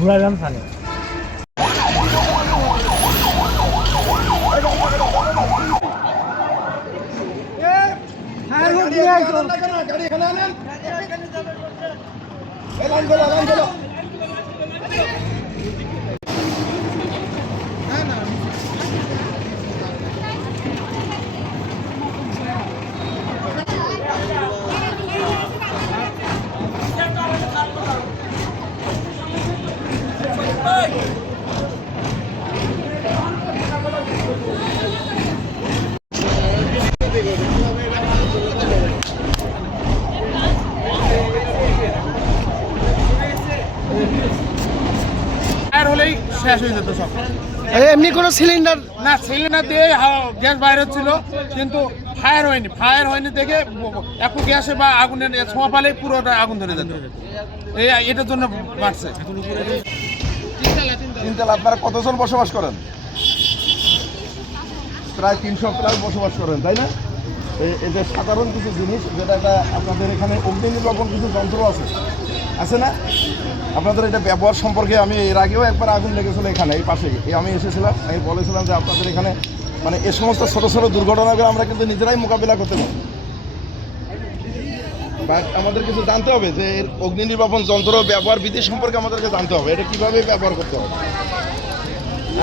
ঘোড়া যান থানে গাড়ি এখানে আনেন এলান গেল হলেই শেষ হয়ে যেত সব। এমনি কোনো সিলিন্ডার না সিলিন্ডার দিয়ে গ্যাস বাইর হচ্ছিল, কিন্তু ফায়ার হয়নি দেখে একটু গ্যাসে বা আগুনের ছোঁয়া পালে পুরোটা আগুন ধরে যেত। এটার জন্য বাড়ছে। তিনতলা। আপনারা কতজন বসবাস করেন? প্রায় 300 প্লাস বসবাস করেন, তাই না? এটা সাধারণ কিছু জিনিস, যেটা আপনাদের এখানে অগ্নি নির্বাপন কিছু যন্ত্র আছে না? আপনাদের এটা ব্যবহার সম্পর্কে আমি এর আগেও একবার আগুন লেগেছিল এখানে, এই পাশে আমি এসেছিলাম। আমি বলেছিলাম যে আপনাদের এখানে মানে এ সমস্ত ছোটো ছোটো দুর্ঘটনাগুলো আমরা কিন্তু নিজেরাই মোকাবিলা করতে পারি। বাট আমাদের কিছু জানতে হবে যে এর অগ্নি নির্বাপন যন্ত্র ব্যবহার বিধি সম্পর্কে আমাদেরকে জানতে হবে, এটা কীভাবে ব্যবহার করতে হবে।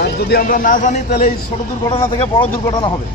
আর যদি আমরা না জানি তাহলে এই ছোটো দুর্ঘটনা থেকে বড় দুর্ঘটনা হবে।